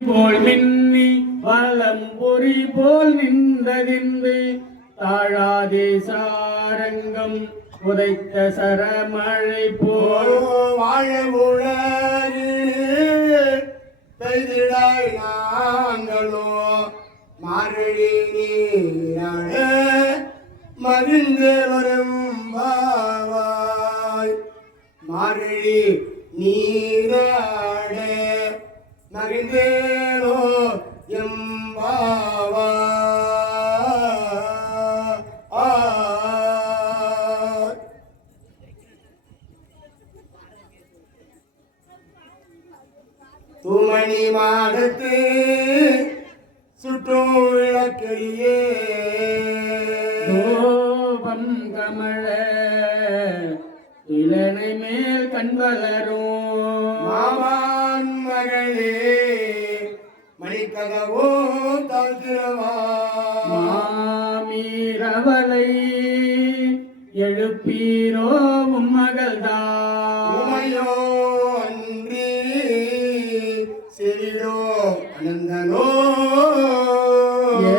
போல் மின்னி வலம் பொறி போல் நின்றதின்று தாழாதே சாரங்கம் உதைத்த சரமழை போல் வாழ பெய்திடாய் நாங்களோ மாரழி நீராட மகிழ்ந்து வரும் பாவாய் மாரழி நீராட மகிழ்ந்தேனோ எம்பாவா தூமணி மாடத்து சுற்றும் விளக்கையே கோபம் கமழ இளனை மேல் கண்வளரும் மாமான் மகளே மணிக்கதவோ தவிரவா மாமீரவளை எழுப்பீரோ மகள்தான் உமையோ அன்றி செவிடோ அனந்தனோ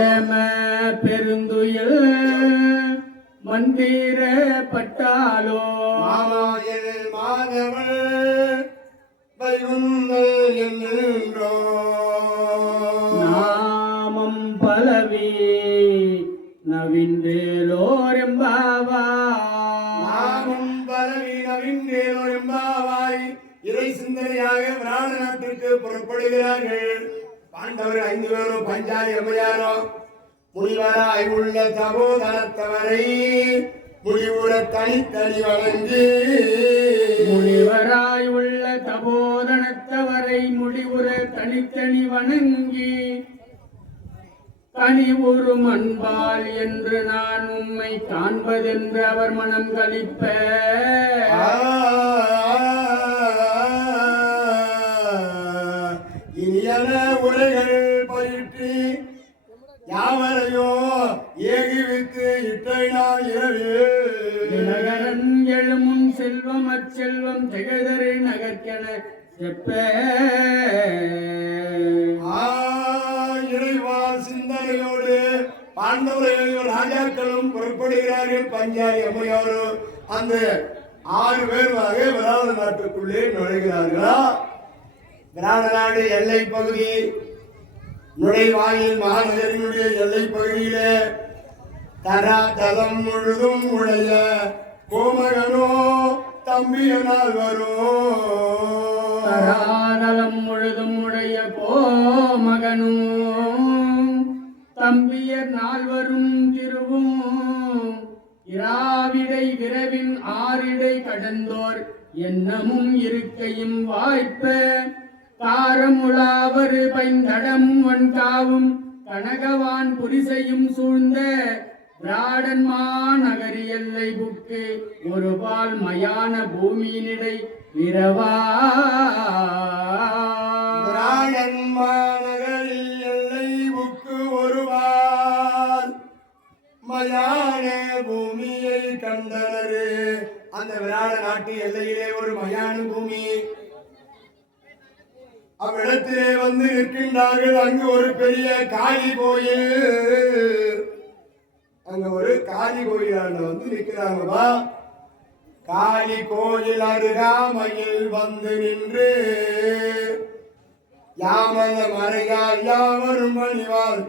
ஏம பெருந்துயில் மந்திர பட்டாலோ மாமாயல் மாதவள் வைகுந்தல் என்றோ நாமம் பலவி நவின்றேலோரெம்பாவா நாமும் பரவி நவீன்றேலோரெம்பாவாய் இறை சிந்தனையாக பிராண நாட்டிற்கு புறப்படுகிறார்கள். பாண்டவர் 5 பேரும் பஞ்சாரி அம்மையாரோ முனிவராய் உள்ள தபோதனத்தவரை முடிவுற தனித்தனி வணங்கி முனிவராய் உள்ள தபோதனத்தவரை முடிவுற தனித்தனி வணங்கி கனிவுறு மண்பால் என்று நான் உம்மை காண்பதென்று அவர் மனம் கழிப்ப இனியன உரைகள் பயிற்றி யாவரையோ ஏகிவித்து இட்டைனா தினகரன் எழுமுன் செல்வம் அச்செல்வம் திகழ்தரை நகர்க்கென செப்ப இறைவார் சிந்தனையோடு பாண்டவர்கள் ராஜாக்களும் புறப்படுகிறார்கள். பஞ்சாரி அம்மையாரும் அந்த 6 பேருமாக விராட நாட்டுக்குள்ளே நுழைகிறார்களா. விராட நாடு எல்லை பகுதி நுழைவாயில் மாநகரினுடைய எல்லை பகுதியிலே தராதலம் முழுதும் உடைய கோமகனோ தம்பியனால் வரும் தராதலம் முழுதும் உடைய கோமகனும் தம்பியர் 4 திருவும் இராவிடை விரவின் 6 கடந்தோர் எண்ணமும் இருக்கையும் வாய்ப்ப காரமுளாவரு பைந்தடம் ஒன்காவும் கனகவான் புரிசையும் சூழ்ந்த விராடன்மா நகரி எல்லை புக்கு ஒருபால் மயான பூமியினிடை விரவா விராடன்மா நகரி எல்லை புக்கு ஒருவால் மயான பூமியை கண்டனரு. அந்த விராட நாட்டு எல்லையிலே ஒரு மயான பூமி, அவ்விடத்திலே வந்து நிற்கின்றார்கள். அங்கு ஒரு பெரிய காளி கோயில், அங்க ஒரு காளி கோயிலாண்ட வந்து நிற்கிறாங்கப்பா. காளி கோயில் அருகாமையில் வந்து நின்று யாமல மறையால் யாவரும் பணிவால்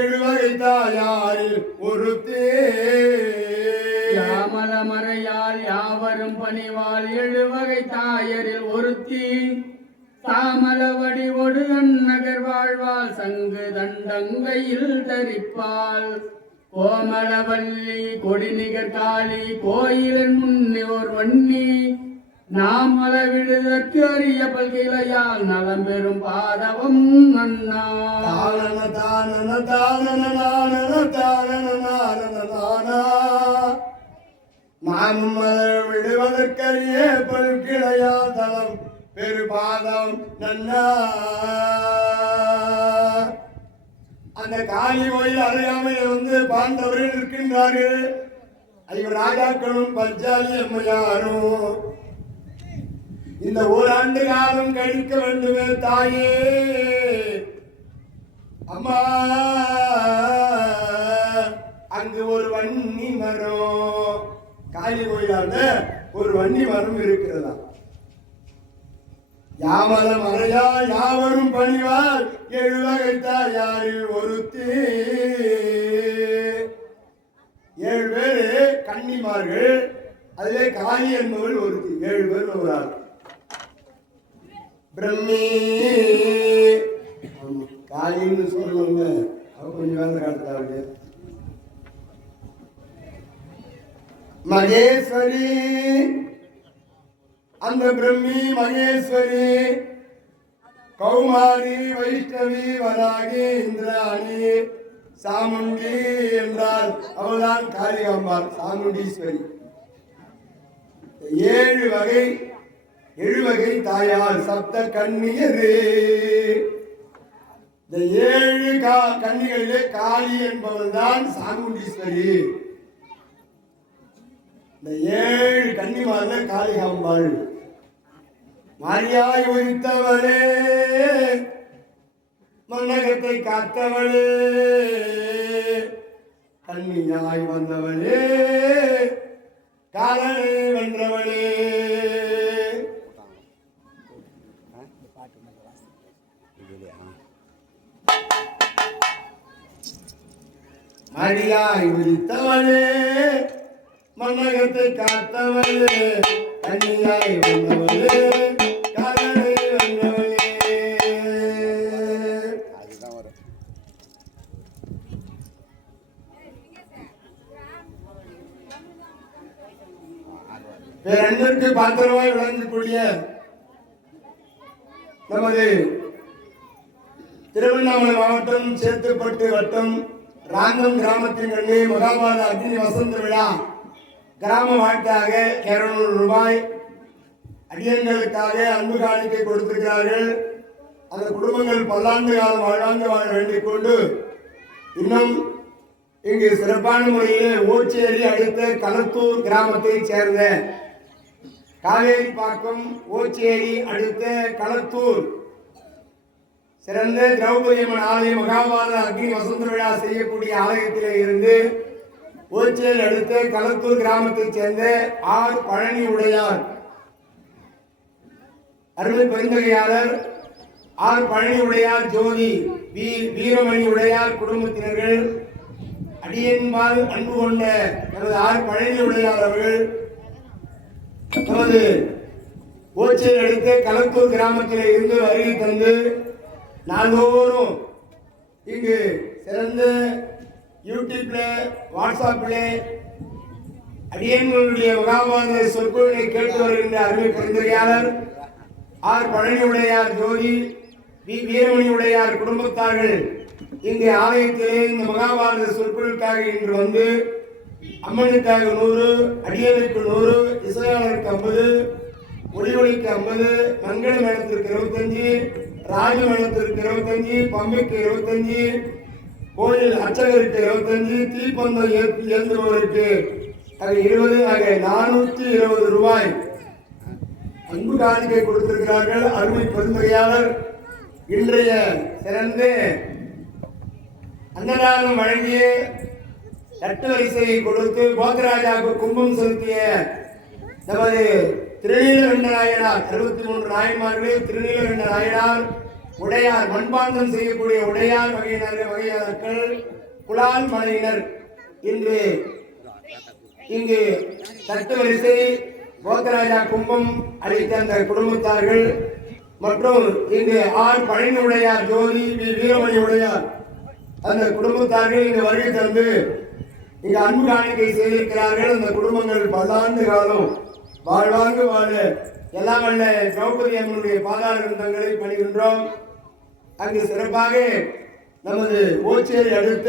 7 வகை தாயாரில் ஒருத்தே யாமல மறையால் யாவரும் பணிவால் 7 வகை தாயரில் ஒருத்தி தாமல வடிவொடு நகர் வாழ்வாள் சங்கு தண்டங்கையில் தரிப்பாள் கோமலவல்லி கொடிநிகர் காளி கோயிலின் முன்னோர் வன்னி நாமல விடுதற்கு அறிய பல்கிளையால் நலம் பெறும் பாதவம் நன்னா தானன தானன தானன தானன தானன தானன தானா நாமும் விடுவதற்கரிய பல்கிளையா தலம் பெருபாதம் நன்னா. அந்த காளி கோயில் அருகாமையில் வந்து பாண்டவர்கள் இருக்கின்றார்கள். ஐவர் ராஜாக்களும் பஞ்சாலி அம்மையாரும் இந்த ஓராண்டு காலம் கழிக்க வேண்டுமே தாயே அம்மா அங்கு ஒரு வன்னி மரம், காளி கோயிலான ஒரு வன்னி மரம் இருக்கிறதா. யாமலம் அறையா யாவரும் பணிவார், எழுவகைத்தார் யாரில் ஒருத்தி. 7 பேரு கன்னிமார்கள், அதிலே காளி என்பவள் ஒருத்தி. 7 பேர் ஒரு ஆள். பிரம்மி காளின்னு சொல்லுவாங்க, அவ கொஞ்சம் வேலை காட்டுறாங்க. மகேஸ்வரி, அந்த பிரம்மி மகேஸ்வரி, கௌமாரி, வைஷ்ணவி, வராகி, இந்திராணி, சாமுண்டி என்றால் அவள்தான் காளிகாம்பாள், சாமுண்டீஸ்வரி. 7 வகை தாயார், சப்த கன்னியரே. இந்த 7 கன்னிகளிலே காளி என்பவள் தான் சாமுண்டீஸ்வரி. இந்த 7 கன்னிமார்ல காளிகாம்பாள். மாரியாய் உரித்தவளே, மன்னகத்தை காத்தவளே, கன்னியாய் வந்தவளே, காலனை வென்றவளே. மாரியாய் உரித்தவளே, மன்னகத்தை காத்தவளே, கன்னியாய் வந்தவளே, காலனை வென்றவளே. பேரன்பிற்கு பாத்திரமாய் விளங்கக்கூடிய நமது திருவண்ணாமலை மாவட்டம் சேத்துப்பட்டு வட்டம் ராங்கம் கிராமத்தின் கண்ணே மகாபாரத அக்னி வசந்த விழா கிராம வாழ்க்கையாக 200 ரூபாய் அடியங்களுக்காக அன்பு காணிக்கை கொடுத்திருக்கிறார்கள். அந்த குடும்பங்கள் பல்லாண்டு காலம் வாழ்வாங்க வாழ வேண்டிக் கொண்டு, இன்னும் இங்கு சிறப்பான முறையில் ஓச்சேரி அடுத்த களத்தூர் கிராமத்தை சேர்ந்த காவேரி பாக்கம், ஓச்சேரி அடுத்த களத்தூர் சிறந்த திரௌபதி அம்மன் ஆலய மகாபாரத அக்னி வசந்த விழா செய்யக்கூடிய ஆலயத்திலே இருந்து ஓச்சேரி அடுத்த களத்தூர் கிராமத்தைச் சேர்ந்த ஆர் பழனி உடையார், அருமை பெருந்தகையாளர் ஆர் பழனி உடையார், ஜோதி வீரமணி உடையார் குடும்பத்தினர்கள், அடியன்பால் அன்பு கொண்ட நமது ஆர் பழனி உடையார் அவர்கள் நமது ஓச்சேரி அடுத்த களத்தூர் கிராமத்திலே இருந்து வருகை தந்து நாள்தோறும் இங்கு சிறந்த யூடியூப்ல, வாட்ஸ்அப்ல அடியன்களுடைய மகாபாரத சொற்பொழிவை கேட்டு வருகின்ற அருமை பெருந்தகையாளர் ஆர் பழனி உடையார், ஜோதி வீரமணி உடையார் குடும்பத்தார்கள் இங்கே ஆலயத்திலே இந்த மகாபாரத சொற்பொழிவுக்காக இன்று வந்து அம்மனுக்காக 100, அடியனுக்கு 100, இசையாளருக்கு 50, ஒளிக்கு 50, மங்கள மேளத்திற்கு 25, ராஜ மேளத்திற்கு 25, பம்பைக்கு 25, கோயில் அர்ச்சகருக்கு 25, தீப்பந்தம் ஏந்துபவருக்கு 20, ஆக 420 ரூபாய் அன்பு காணிக்கை கொடுத்திருக்கிறார்கள். அருமை பெருந்தகையாளர் இன்றைய சிறந்த அன்னதானம் வழங்கிய தட்டு வரிசையை கொடுத்து கோத்தராஜாவுக்கு கும்பம் செலுத்திய நமது திருநீலகண்ட நாயனார், 63 நாயன்மார்கள், திருநீலகண்ட நாயனார் உடையார், மண்பாண்டம் செய்யக்கூடிய உடையார் வகையாளர்கள், குலால் மலையினர் இன்று இங்கு தட்டு வரிசை கோத்தராஜா கும்பம் அளித்த அந்த குடும்பத்தார்கள் மற்றும் இங்கு ஆர் பழனி உடையார், ஜோதி வீரமணி உடையார் அந்த குடும்பத்தார்கள் இங்கு வருகை தந்து இங்கு அன்பு காணிக்கை செய்திருக்கிறார்கள். அந்த குடும்பங்கள் பல்லாண்டு காலம் வாழ்வாங்கு வாழ எல்லாம் வல்ல திரௌபதி அம்மனுடைய பாதாள தங்களை பணிகின்றோம். அங்கு சிறப்பாக நமது ஓச்சேரி அடுத்த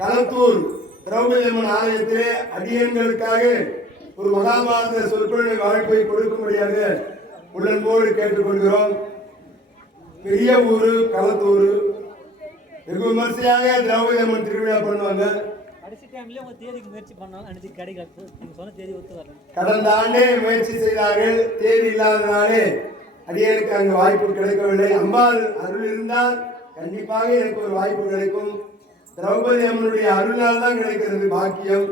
களத்தூர் திரௌபதி அம்மன் ஆலயத்திலே அடியன்களுக்காக ஒரு மகாபாரத சொற்பொழிவு வாய்ப்பை கொடுக்கும்படியாக உள்ளன்போடு கேட்டுக்கொள்கிறோம். பெரிய ஊரு களத்தூர், வெகு விமர்சையாக திரௌபதி அம்மன் திருவிழா பண்ணுவாங்க. கடந்த ஆண்டே முயற்சி செய்தார்கள், தேதி இல்லாதனாலே அடியனுக்கு அங்கு வாய்ப்பு கிடைக்கவில்லை. அம்பாள் அருள் இருந்தால் கண்டிப்பாக எனக்கு ஒரு வாய்ப்பு கிடைக்கும். திரௌபதி அம்மனுடைய அருளால் தான் கிடைக்கிறது பாக்கியம்.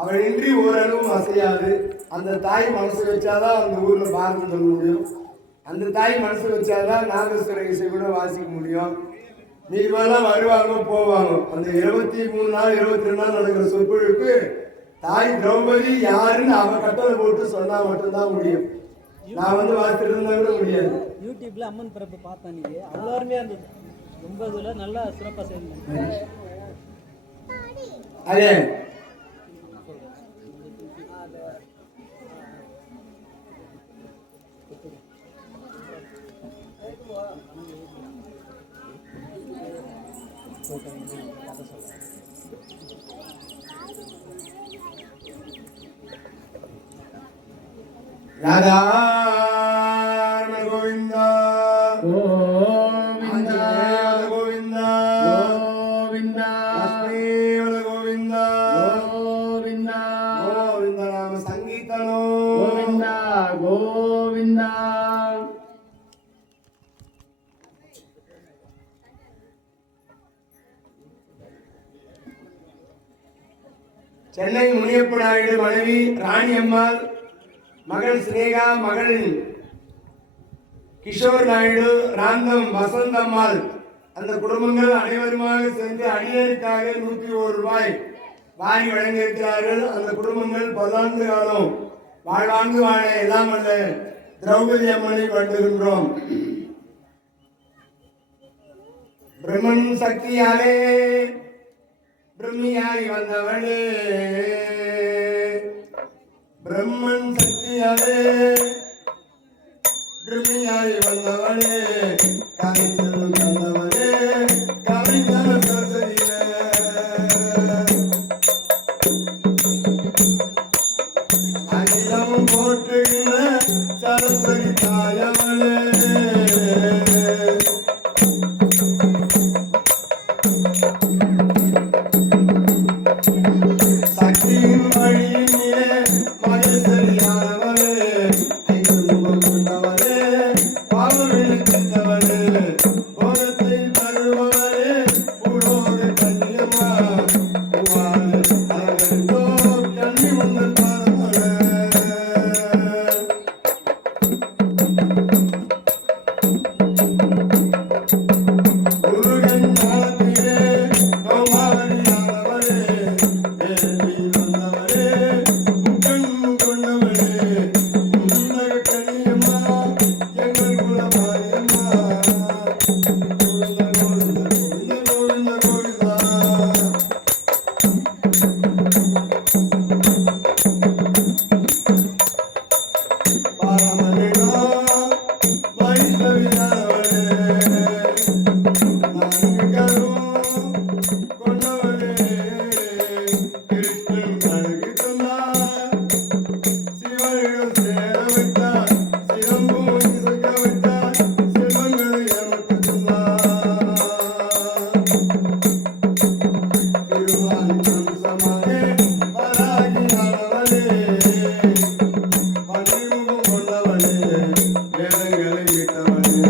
அவளின்றி ஓரளவும் அசையாது. அந்த தாய் மனசு வச்சாதான் அந்த ஊர்ல பாரதம் சொல்ல முடியும். அந்த தாய் மனசு வச்சாதான் நாகஸ்வர இசை கூட வாசிக்க முடியும். மீதிவெல்லாம் வருவாங்க போவாங்க. அந்த 23 நாள் 22 நாள் நடக்கிற சொற்பொழிவுக்கு தாய் திரௌபதி யாருன்னு அவன் கட்டளை போட்டு சொன்னா மட்டும்தான் முடியும். நான் வந்து வாசிட்டு இருந்தா கூட முடியாது. யூடியூப்ல அம்மன் பிறப்பு பார்த்தேன், நீங்க அவ்வளோ அருமையா இருந்தது. ரொம்ப இதுல நல்லா சிறப்பாக செய்யணும். அதே ராதா கோவிந்தா கோவிந்தா கோவிந்தா கோவிந்தா கோவிந்தா கோவிந்தா கோவிந்த நாம சங்கீதனோ கோவிந்தா கோவிந்தா. சென்னை முனியப்ப நாயுடு மனைவி ராணி அம்மாள், மகள் சினேகா, மகள் கிஷோர் நாயுடு, ராந்தம் வசந்தம்மாள், அந்த குடும்பங்கள் அனைவருமாக சேர்ந்து அடியனுக்காக 101 ரூபாய் வாரி வழங்கியிருக்கிறார்கள். அந்த குடும்பங்கள் பல்லாண்டு காலம் வாழ்வாங்கு வாழ எல்லாம் அல்ல திரௌபதி அம்மனை வேண்டுகின்றோம். பிரம்மன் சக்தியாலே பிரம்மியாய் வந்தவளே, பிரம்மன் சக்தியாலே பிரம்மியாய் வந்தவளே, கவிச்சல் தந்தவளே, கவிஞர் சரஸ்வதியே, அகிலம் போற்றுகின்ற சரஸ்வதி தாயவளே, சக்தியின் வழியிலே மகேஸ்வரியானவளே, ஐயமுகம் கொண்டவளே, பாவவினை தந்தவளே, போகத்தை தருபவளே, பூலோக கன்னியம்மா, பூவாலே அலங்கரித்தோ கன்னி முந்தன் பாதமளே. முருகன் ஞானத்திலே கௌமாரியானவளே, வேலில் வந்தவளே, முக்கண் கொண்டவளே, முன்னக கன்னியம்மா, எங்கள் குலமாரியம்மா. கோவிந்த கோவிந்த கோவிந்த கோவிந்த கோவிந்தா. பாரமணிடா வைஷ்ணவியானவளே, நான்கு கரும் கொண்டவளே, கிருஷ்ணன் அழகு சொன்னார், சிவனிடம் சேர வைத்தார், சிலம்பும் இசைக்க வைத்தார், சிவங்களை எமக்கு சொன்னார். திருவாயின் அம்சமானே வராகியானவளே, பன்றிமுகம் கொண்டவளே, வேதங்களை மீட்டவளே,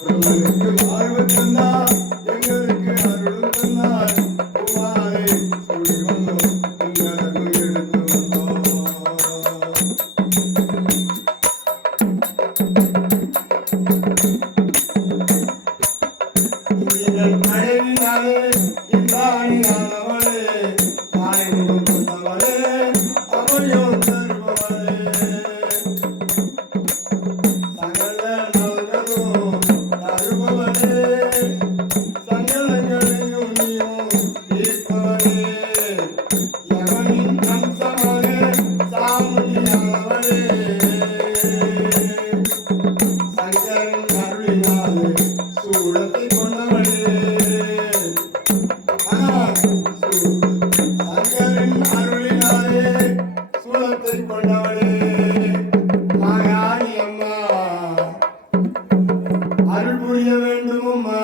பிரம்மனுக்கு வாழ்வு தந்தார், எங்களுக்கு அருளும் தந்தார், குமாரை சூடி வந்தோம், உங்களருள் எடுத்து வந்தோம். இதன் அழகினாலே இந்தாணியானவளே, தாய்முகம் கொண்டவளே, அபயம் தருபவளே, சகல நல்களும் தருபவளே, சங்கடங்களையும் நீயும் தீர்ப்பவளே, யமனின் அம்சமானே சாமுண்டியானவளே, சங்கரன் அருளினாலே சூழத்தை கொண்டவளே, சங்கரன் அருளினாலே சூழத்தை கொண்டவளே, மாயாணி அம்மா அருள் புரிய வேண்டுமம்மா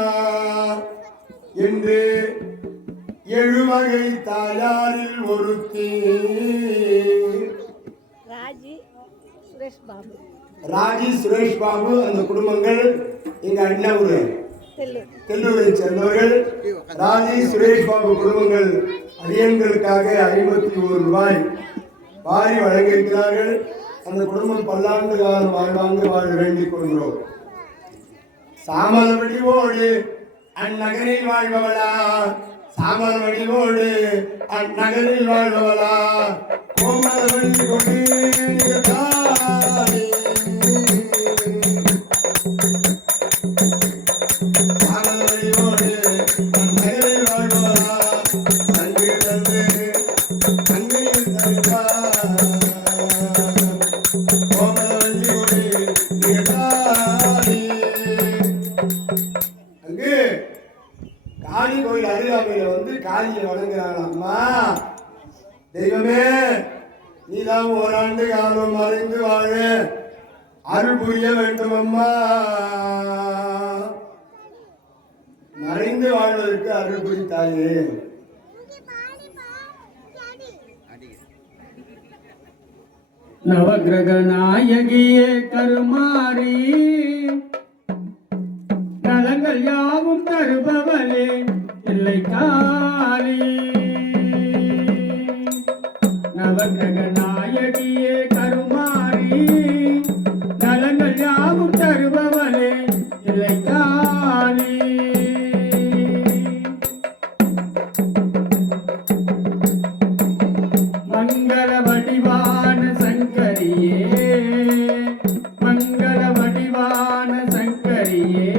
என்று 7 வகை தாயாரில் ஒருத்தி ராஜி சுரேஷ் பாபு ராஜி சுரேஷ் பாபு அந்த குடும்பங்கள் எங்க அண்ணாவூர் தெல்லூரை சேர்ந்தவர்கள். ராஜி சுரேஷ் பாபு குடும்பங்கள் அடியன்களுக்காக 51 ரூபாய் வாரி வழங்கியிருக்கிறார்கள். அந்த குடும்பம் பல்லாண்டு காலம் வாழ்வாங்க வாழ வேண்டிக் கொள்கிறோம். சாமல வடிவோடு அந்நகரில் வாழ்பவளா, சாமல வடிவோடு அந்நகரில் வாழ்பவளா, கோமல வழி கொண்டு சாமல வடிவோடு அந்நகரில் வாழ்பவளா, அங்கு தந்து அங்கையில் தருவா, கோமல வழியோடு அங்கு காளி கோயில் அருகாமையில வந்து காளியை வணங்குறாங்களாம்மா. தெய்வமே, நீதான் ஓராண்டு காலம் மறைந்து வாழ அருள் புரிய வேண்டும் அம்மா. மறைந்து வாழ்வதற்கு அருள் புரித்தாயே. நவகிரக நாயகியே கருமாரி, நலங்கள் யாவும் தருபவளே இல்லை காளி. நவகிரக நாயகியே கருமாரி, நலங்கள் யாவும் தருபவளே இல்லை காளி. மங்கள வடிவான சங்கரியே, மங்கள வடிவான சங்கரியே,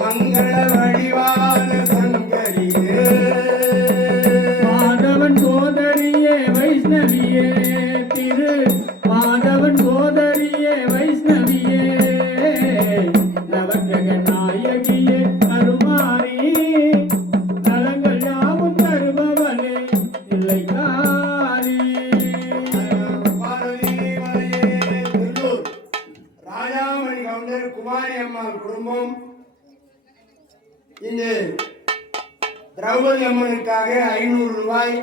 மங்கள வடிவான சங்கரியே, மாதவன் சோதரியே வைஷ்ணவியே, திரு மாதவன் சோதரியே வைஷ்ணவியே, நவகிரக நாயகியே கருமாரி, நலங்கள் யாவும் தருபவளே இல்லை காளி. பார்வதி மலையே தெல்லூர் ராஜாமணி கவுண்டர் குமாரி அம்மாள் குடும்பம் இங்கு திரௌபதி அம்மனுக்காக 500 ரூபாய்,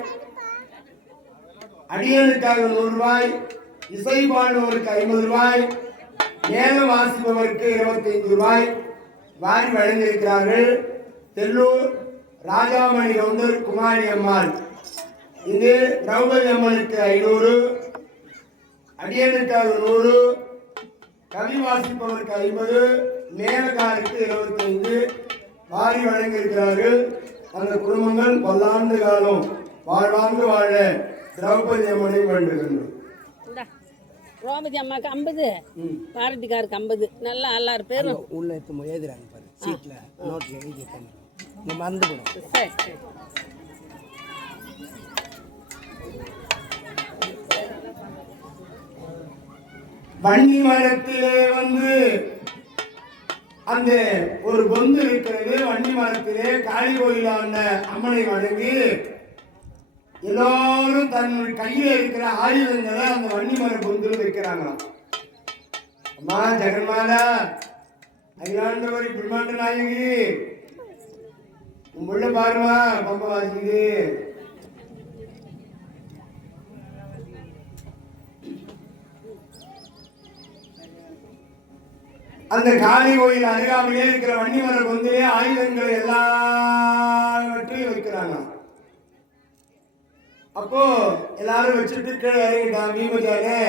அடியனுக்காக 100 ரூபாய், இசை பாடுபவருக்கு 50 ரூபாய், மேலம் வாசிப்பவருக்கு 25 ரூபாய் வாரி வழங்கியிருக்கிறார்கள். தெல்லூர் ராஜாமணி கவுண்டர் குமாரி அம்மாள். இங்கு திரௌபதி அம்மனுக்கு 500, அடியனுக்காக 100, கவி வாசிப்பவருக்கு 50, மேலக்காருக்கு 25 வாரி வழங்கியிருக்கிறார்கள். அந்த குடும்பங்கள் பல்லாண்டு காலம் வாழ்வாங்கு வாழ திரௌபதி அம்மனை வேண்டுகின்றோம். ரோபதி அம்மாவுக்கு 50, பாரதிக்காருக்கு 50, நல்லா எல்லாரும் பேரும் உள்ள எடுத்து எழுதுறாங்க பாரு, சீட்ல நோட்ல எழுதி நீ மறந்து போடும். சரி சரி. வன்னி மரத்திலே வந்து அந்த ஒரு பொந்து இருக்கிறது. வன்னி மரத்திலே காளி கோயிலான அம்மனை வணங்கி எல்லாரும் தன் கையில இருக்கிற ஆயுதங்களை அந்த வன்னி மர பொந்துல வைக்கிறாங்களாம். அம்மா ஜெகன்மாதா, அகிலாண்டவரி பிரம்மாண்ட நாயகி, உள்ள பாருமா பம்ப வாசிக்குது. அந்த காளி கோயில் அருகாமையிலே இருக்கிற வன்னிமர பொந்திலே ஆயுதங்களை எல்லாவற்றையும் வைக்கிறாங்க. அப்போ எல்லாரும் வச்சுட்டு கீழே இறங்கிட்டான் வீமஜானே.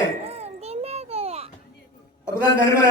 அப்பதான் தர்மராஜ்